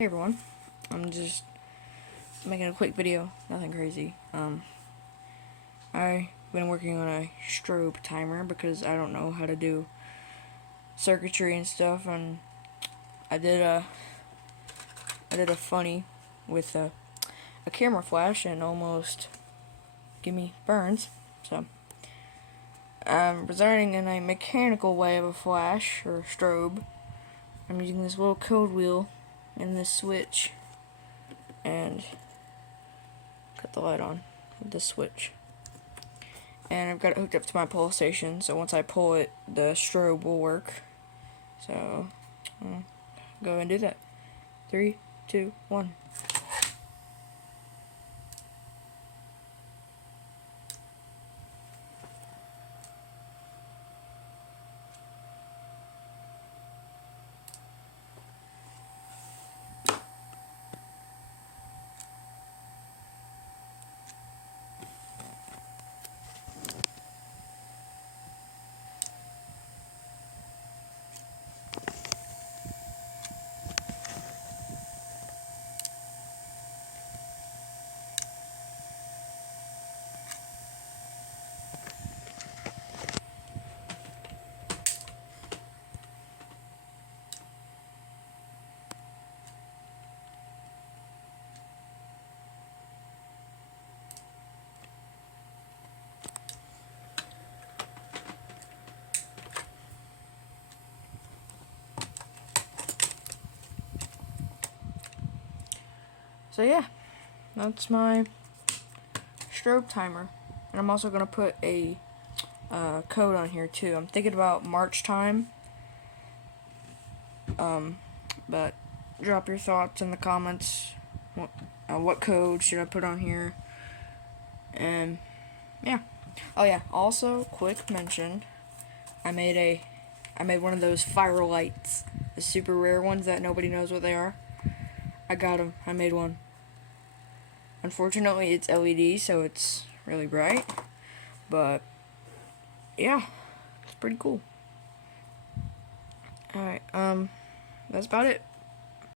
Hey everyone, I'm just making a quick video, nothing crazy. I've been working on a strobe timer because I don't know how to do circuitry and stuff, and I did a funny with a camera flash and almost give me burns. So I'm residing in a mechanical way of a flash or strobe. I'm using this little code wheel and this switch and cut the light on with this switch, and I've got it hooked up to my pull station, so once I pull it the strobe will work. So I'll go and do that. 3, 2, 1. So yeah, that's my strobe timer, and I'm also gonna put a code on here too. I'm thinking about March time, but drop your thoughts in the comments. What code should I put on here? And yeah. Oh yeah. Also, quick mention. I made one of those fire lights, the super rare ones that nobody knows what they are. I got them. I made one. Unfortunately, it's LED, so it's really bright. But yeah, it's pretty cool. Alright, that's about it.